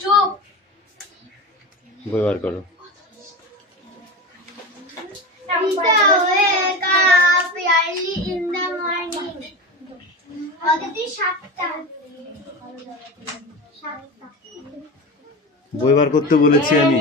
চুপ বই বার করো। বই বার করতে বলেছি আমি।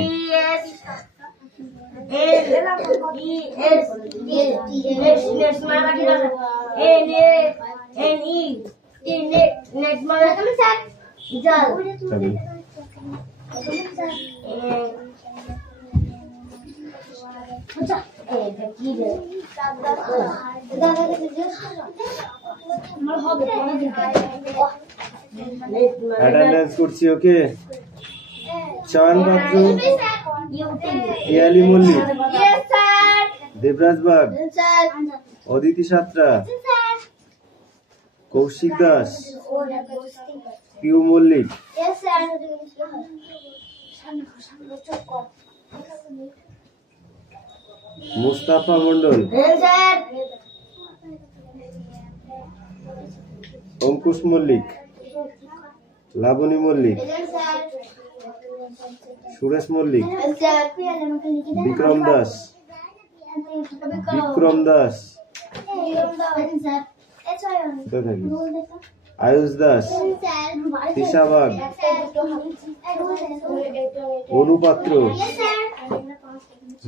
অ্যাটেন্ডেন্স করছি ওকে। চয়ন পাত্র, পিয়ালি মল্লিক, দেবরাজ বাগ, অদিতি সাঁতরা, কৌশিক দাস, পিউ মল্লিক, মুস্তাফা মন্ডল, অঙ্কুশ মল্লিক, লাবণী মল্লিক, সুরেশ মল্লিক, বিক্রম দাস, আয়ুষ দাস, তিশা বাগ, অনুপাত্র,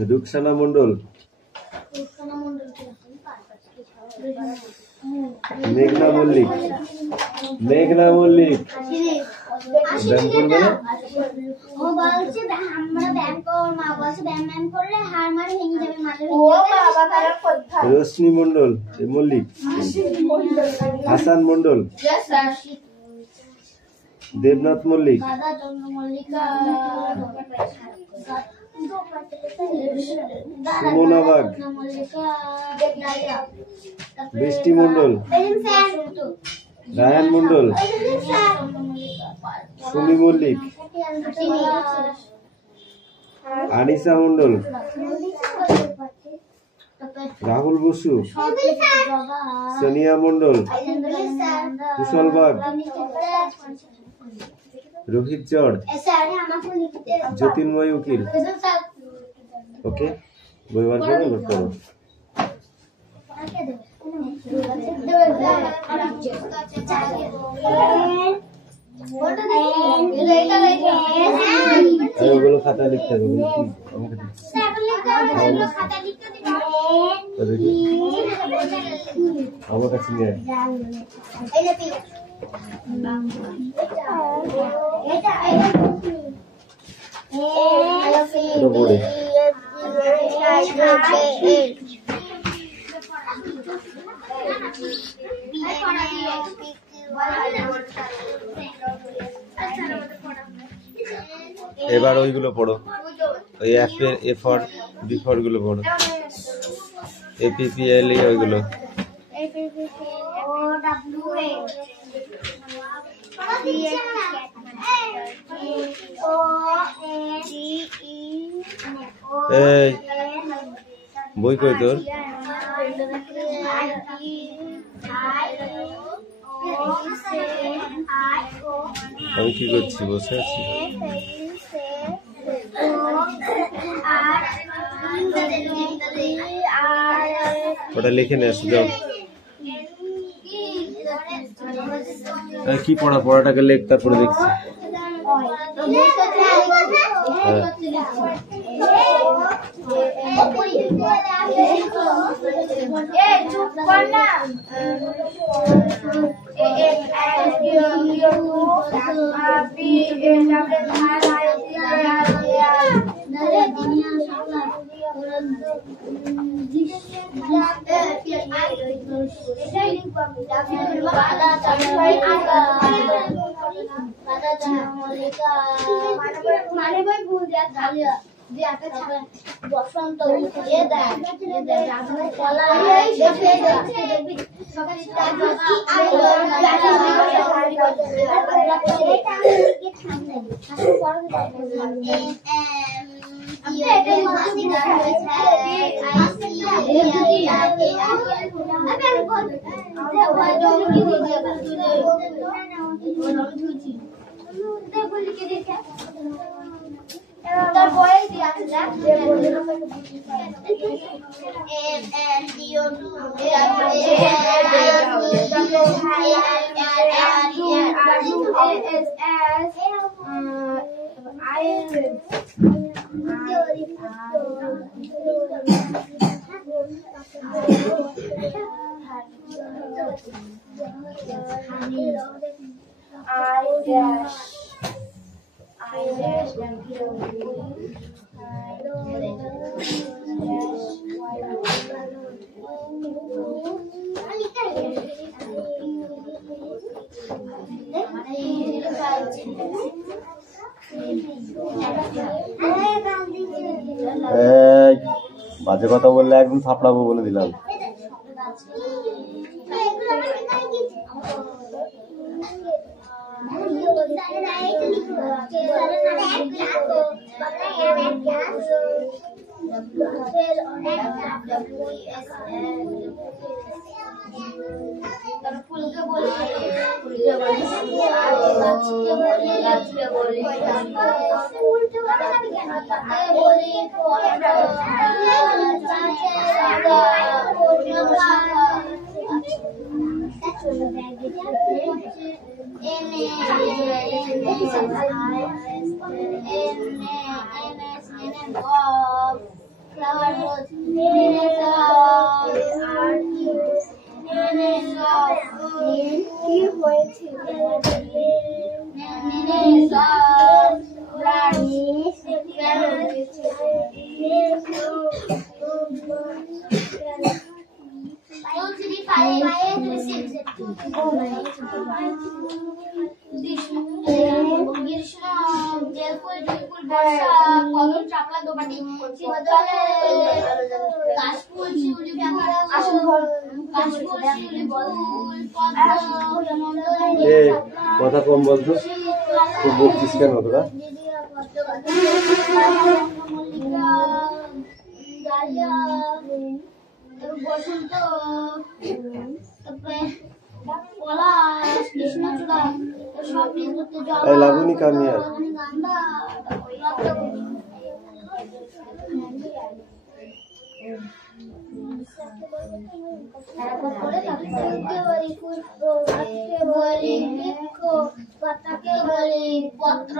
রুকসানা মন্ডল, মেঘনা মল্লিক, রোশনি মন্ডল মল্লিক, হাসান মন্ডল, দেবনাথ মল্লিক, সুমনা বাগ, বৃষ্টি মন্ডল, রায়ান মন্ডল, সুমি মল্লিক, আনিসা মন্ডল, রাহুল বসু, সোনিয়া মন্ডল, কুশল বাগ, রোহিত চড়, জ্যোতির্ময় উকিল। ওকে, বই বার করে নোট করো। ওগুলো খাতায় লিখতে হবে, আমার কাছে নিয়ে এবার ওইগুলো পড়ো, ওই এ ফর বি ফর গুলো পড়ো, APPL ওইগুলো। এই বই কই তোর? আমি কি করছি, বসে আছি। ওটা লিখে নিয়ে আসো, যাও। কি পড়াটাকে লেখ, তারপরে দেখছি। বসন্ত বাজে কথা বললে একদম থাপড়াবো বলে দিলাম। ফুলকে বলি গাছকে বলি কথা কম বলতো, খুব বকছিস কেন তোরা? বসন্ত পলাশ কৃষ্ণচূড়া সব নিয়ে ঘুরতে যাওয়া লাগুনি কামিয়া পাতাকে বলি পত্র,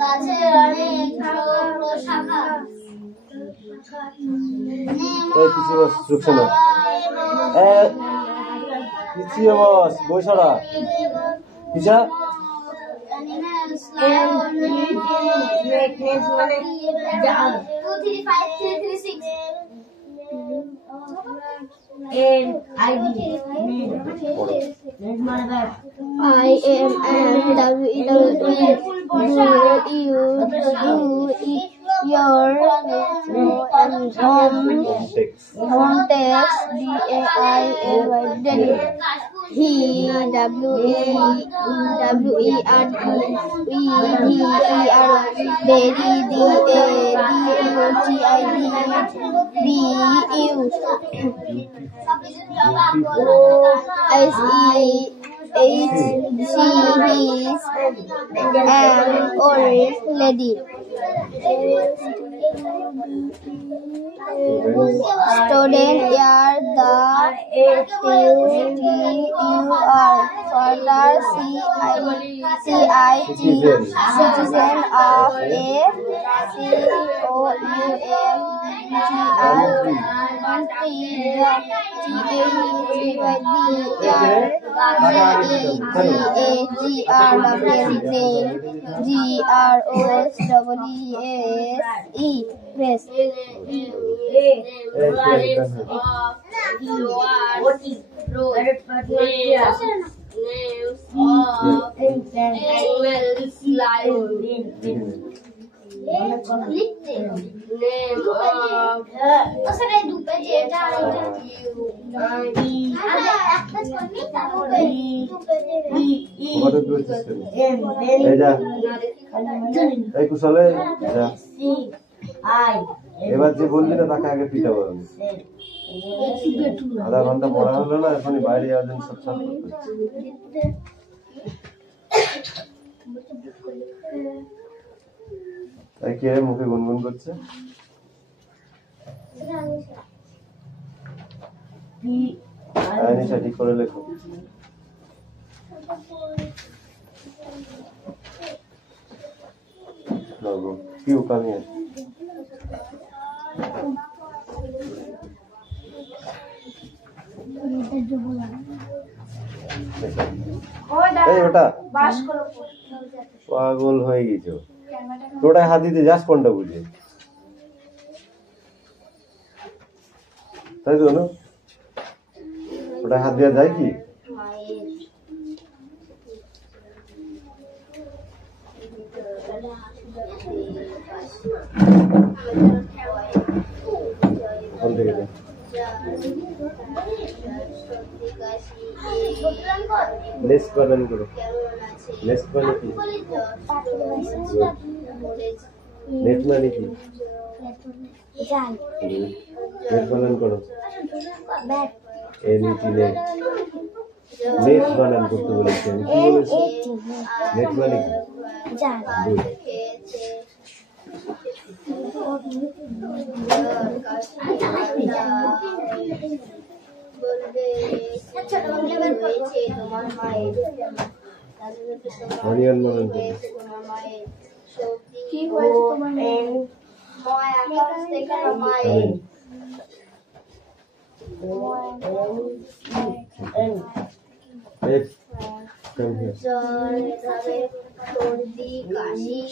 গাছের অনেক শাখা, বৈশারা পিছা lady. Student are the further citizen of a কুশলে এবার যে বলবি না তাকে আগে পিটাবো আমি। আধা ঘন্টা পড়া হলো না, এখনই বাইরে যাওয়ার জন্য সব সাফ করতে হচ্ছে। তাই কে মুখে গুনগুন করছে? আয়নিশা ঠিক করে লেখো। You come here. এই ওটা পাগল হয়ে গেছো, ওটাই হাত দিতে যাস কোনটা বুঝে, তাই তো না? ওটা হাত দেওয়া যায় কি? নেক্সট বানান করো। নেক্সট মানে কি? নেক্সট মানে কি? নেক্সট বানান করো। NET net. নেক্সট বানান করতে বলেছি আমি, কি বলেছি? নেক্সট মানে কি? অনিয়ন বানান করো। কি হয়েছে তোমার মায়ের? আকাশ থেকে মায়ের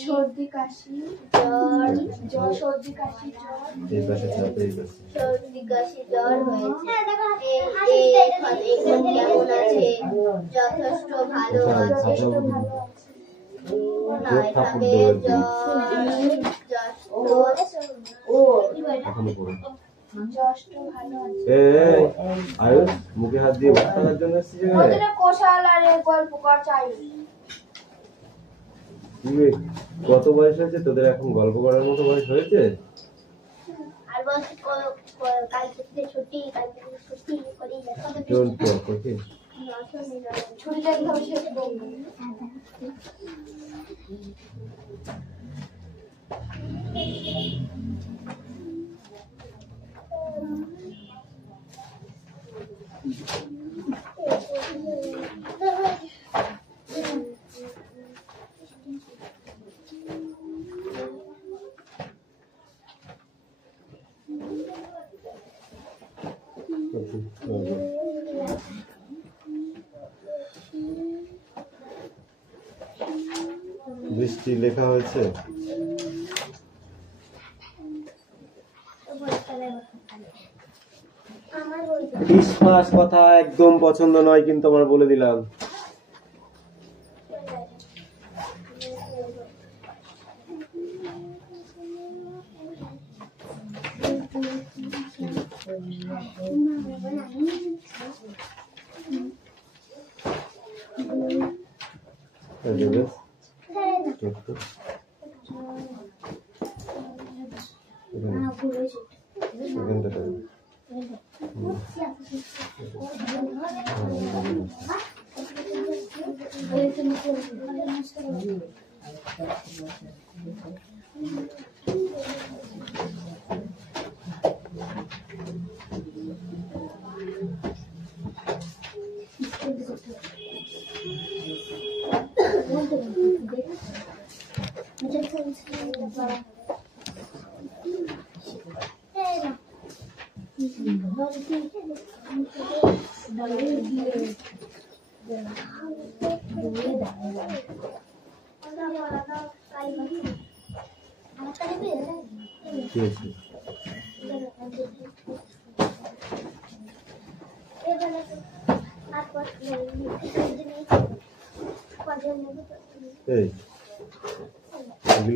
সর্দি কাশি জ্বর সর্দি কাশি জ্বর হয়েছে। কেমন আছে? যথেষ্ট ভালো আছে। মুখে হাত দিয়ে ভাতার জন্য কত বয়স হয়েছে তোদের? এখন গল্প করার মতো বয়স হয়েছে? বৃষ্টি লেখা হয়েছে। ফিসফাস কথা একদম পছন্দ নয় কিন্তু আমার বলে দিলাম। এগুলো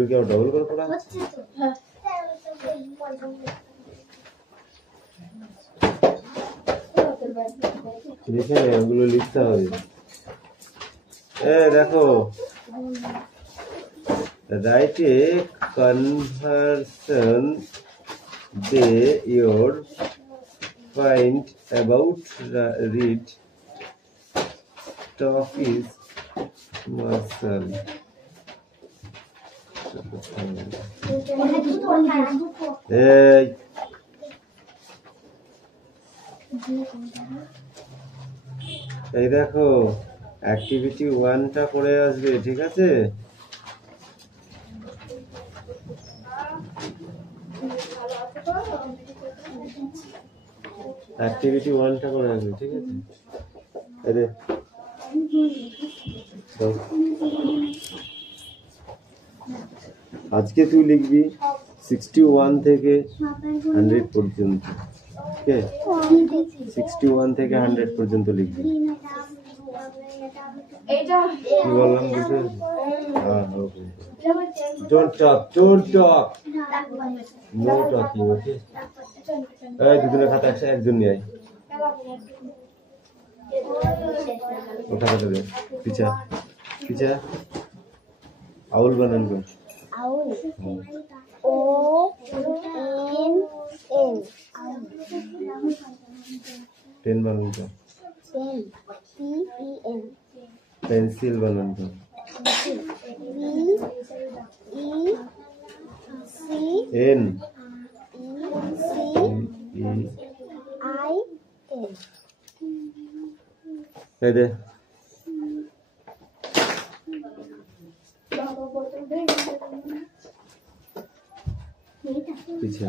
কি আর ডবল করে পড়া হচ্ছে? লিখে ওগুলো লিখতে হবে। দেখো Write a conversation they your find about read talk is muscle. এই এই দেখো অ্যাক্টিভিটি 1টা করে আসবে, ঠিক আছে? অ্যাক্টিভিটি 1টা করে আসবে, ঠিক আছে? এই রে দাও। আজকে তুই লিখবি 61 থেকে 100 পর্যন্ত, ওকে? 61 থেকে 100 পর্যন্ত লিখবি। কি বললাম বুঝতে? হ্যাঁ ওকে। Don't talk. No talking, okay? এই দুজনের খাতা একজন নিয়ে আয়। ও খাতাটা দে। পিছা আউল বানান কর। Owl O N N pen বানান কর। Pen P E N pencil বানান কর। E C N C E I N এই দে। পিছা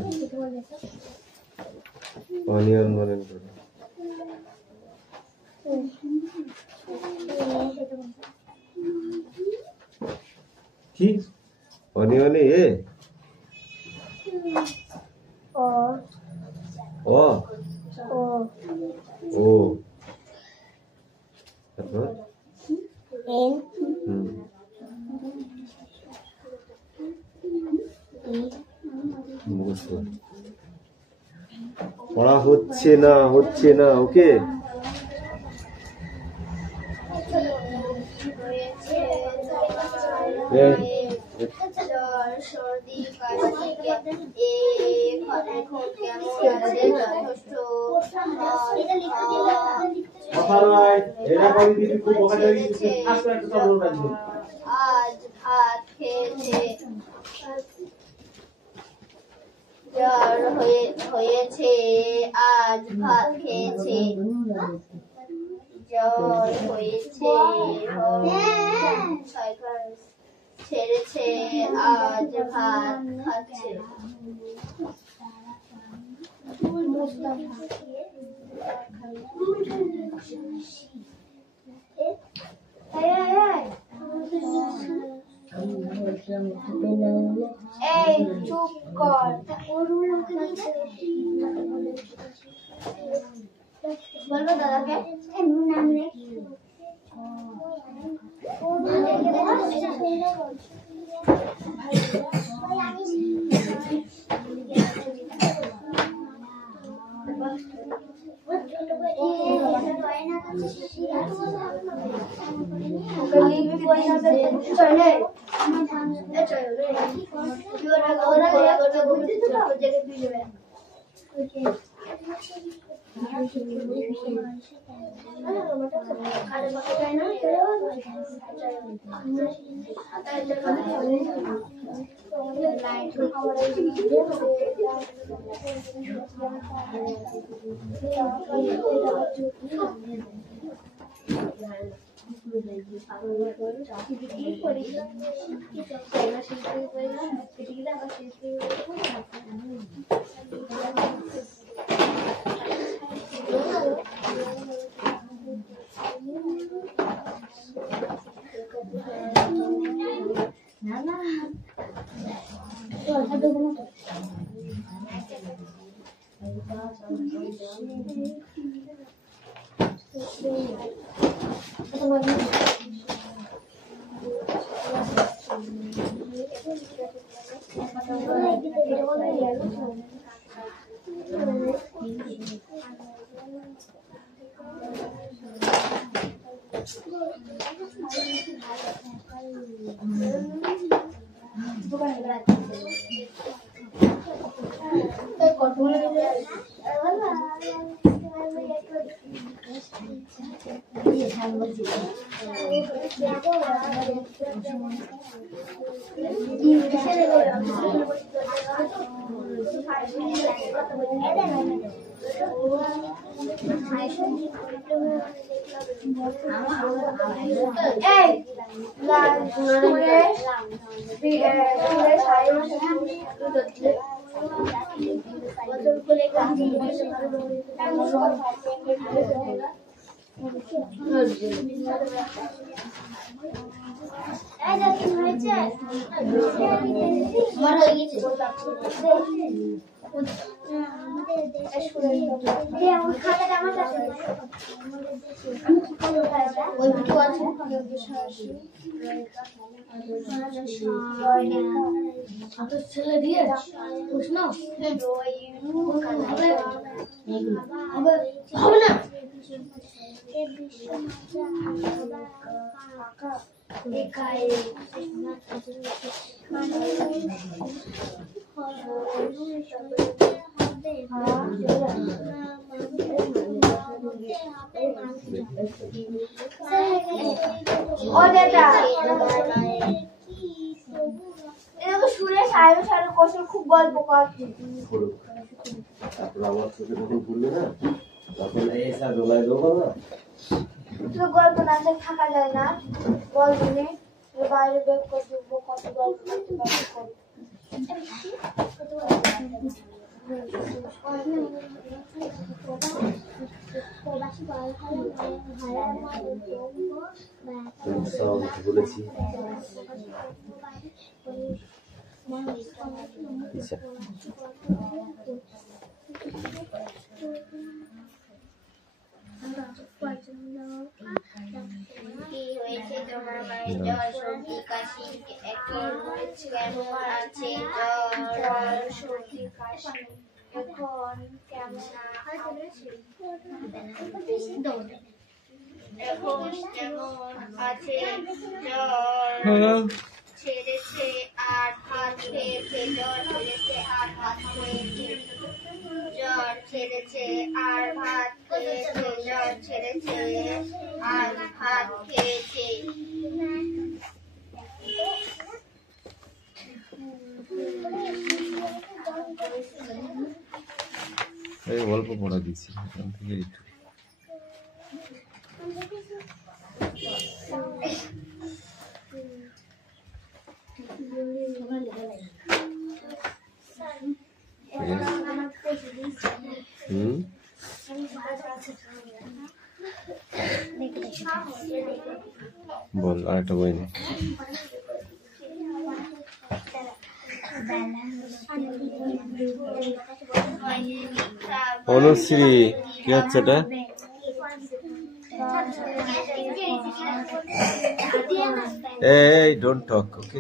অনিয়ন বানান কর। কি অনিয়নে এ O ও O ও তারপর N মুখস্থ পড়া হচ্ছে না, ওকে? সর্দি কাশি এখন কেমন আছে যথেষ্ট আজ ভাত খেয়েছে জ্বর হয়েছে আজ ভাত খেয়েছে জ্বর হয়েছে ছেড়েছে আজ ভাত খাচ্ছে এই চুপ কর বলবো দাদাকে নাম নেই ছেলে দিয়ে প্রশ্ন হবে না সুরেশ আয়ু সারের কোশ্চেন খুব গল্প করছে গল্প না থাকা যায় না গল্প নেই বাইরে বের করে দেবো কত গল্প বলেছি কি হয়েছে তোমার বাড়ির জ্বর সর্দি কাশি এখন কেমন আছে জ্বর সর্দি কাশি এখন কেমন এখন কেমন আছে জ্বর ছেড়েছে আর ভাত খেয়েছে জ্বর ছেড়েছে আর ভাত খেয়েছে জ্বর ছেড়েছে আর ভাত খেয়েছে জ্বর ছেড়েছে আর ভাত খেয়েছে এই অল্প পড়া দিচ্ছি এখান থেকে একটু বল আরেকটা বই নে অনুশ্রী কি হচ্ছে এটা এই ডোন্ট টক ওকে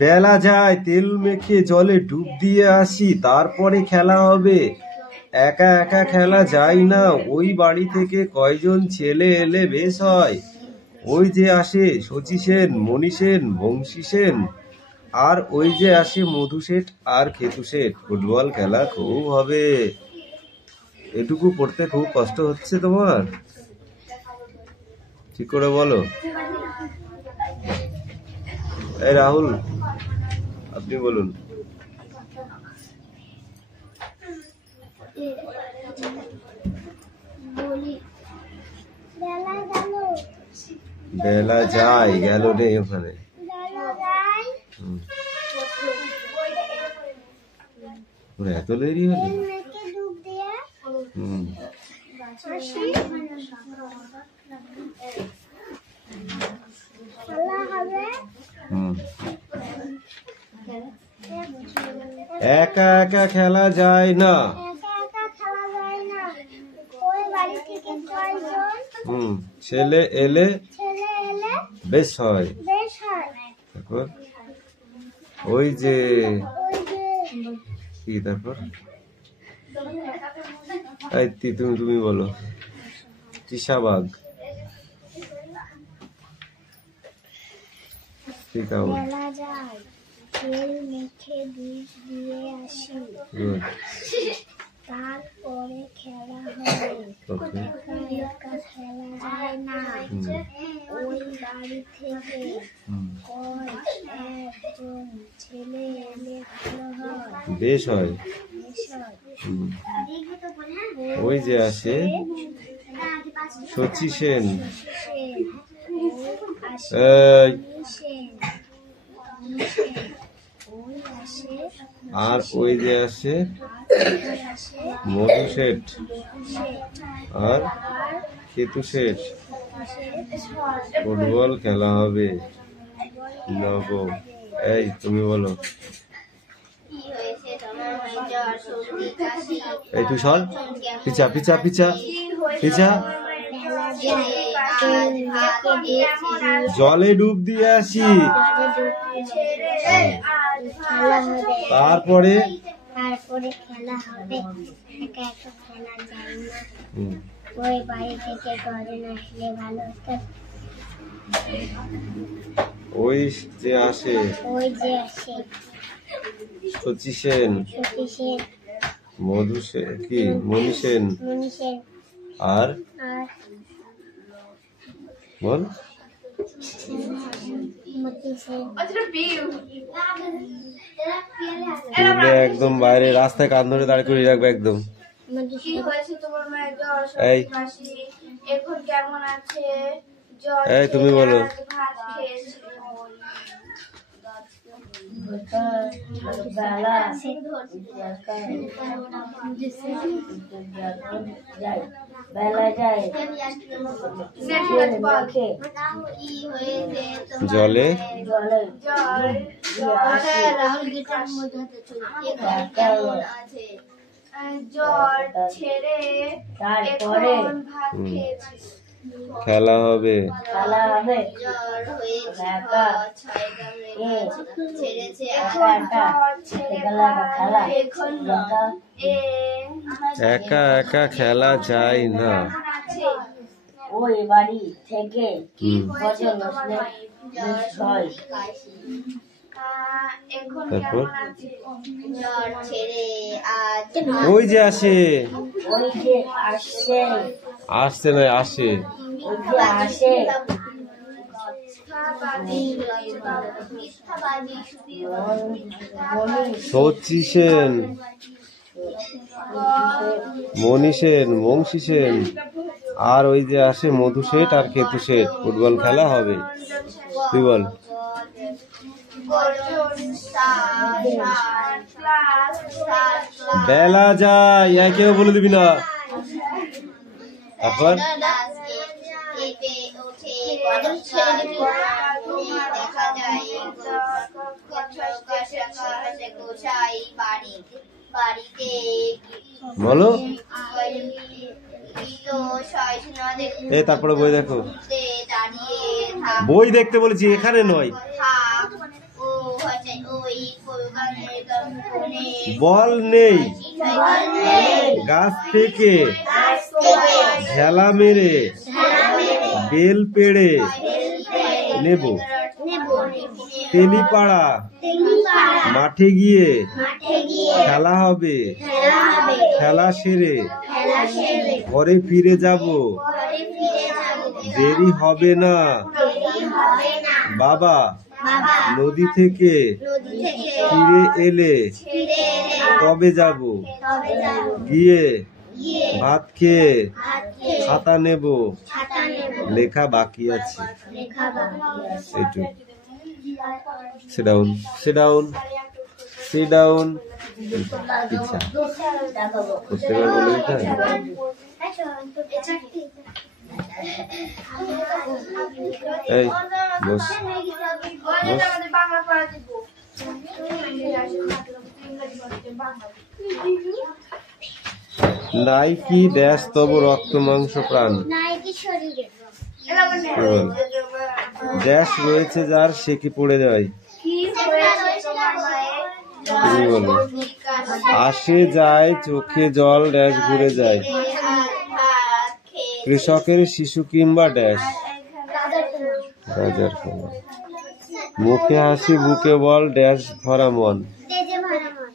বেলা যায় তেল মেখে জলে ডুব দিয়ে আসি তারপরে খেলা হবে একা একা খেলা যায় না ওই বাড়ি থেকে কয়জন ছেলে এলে বেশ হয় ওই যে আসে শচী সেন মণি সেন বংশী সেন আর ওই যে আসে মধু শেঠ আর খেতু শেঠ ফুটবল খেলা খুব হবে এটুকু পড়তে খুব কষ্ট হচ্ছে তোমার ঠিক করে বলো এই রাহুল আপনি বলুন বেলা যায় গেল নেই ওখানে এত দেরি হলো একা একা খেলা যায় না ছেলে এলে বেশ হয় ওই যে কি তারপর তুমি বলো তৃষাবাগ Speak out. বেলা যায় তেল মেখে দুধ দিয়ে আসি Good. তারপরে খেলা হবে Okay. একা একা খেলা যায় না ওই বাড়ি থেকে একজন ছেলে এলে ভালো হয় বেশ হয়। হুম। ওই যে আসে শচী সেন। এই, আর ওই যে আসে মধু শেঠ আর কেতু শেঠ। ফুটবল খেলা হবে। নব, এই তুমি বলো। এই তুই সর, পিছা পিছা পিছা পিছা। জলে ডুব দিয়ে আসি তারপরে খেলা হবে একা একা খেলা যায় না ওই বাড়ি থেকে কজন আসলে ভালো হতো ওই যে আসে শচী সেন মধু সেন কি মণি সেন আর বল একদম বাইরে রাস্তায় কান ধরে দাঁড় করে রাখবে একদম। কি হয়েছে তোমার মায়ের জ্বর এই এখন কেমন আছে? এই তুমি বলো। ভাত খেয়েছে জলে জ্বর ছেড়ে তারপরে ভাত খেয়েছে খেলা হবে একা একা খেলা যায় না ওই বাড়ি থেকে বছর ওই যে আসে আসছে না আসে শচী সেন মণি সেন মংসী সেন আর ওই যে আসে মধু শেঠ আর কেতু শেঠ। ফুটবল খেলা হবে। তুই বল। বেলা যায় একেও বলে দিবি না। তারপর বলো। তারপরে বই দেখো। বই দেখতে বলেছি, এখানে নয়। বল নেই গাছ থেকে ঝেলা মেরে বেল পেড়ে নেব। তেলিপাড়া মাঠে গিয়ে খেলা হবে। খেলা সেরে ঘরে ফিরে যাব। দেরি হবে না বাবা নদী থেকে ফিরে এলে তবে যাব। গিয়ে ভাত খেয়ে খাতা নেব। লেখা বাকি আছে। এইটুকু। Sit down, sit down, sit down. ইচ্ছা প্রত্যেকবার বলে দিতে হয়। এই বস বস। নাই কি দেশ তব রক্ত মাংস প্রাণ। দেশ রয়েছে যার সে কি পড়ে যায়। তুমি বলো। আসে যায় চোখে জল ড্যাশ ঘুরে যায়। কৃষকের শিশু কিংবা ড্যাশ রাজার ক্ষমা। মুখে হাসি বুকে বল ড্যাশ ভরা মন। তেজে ভরা মন।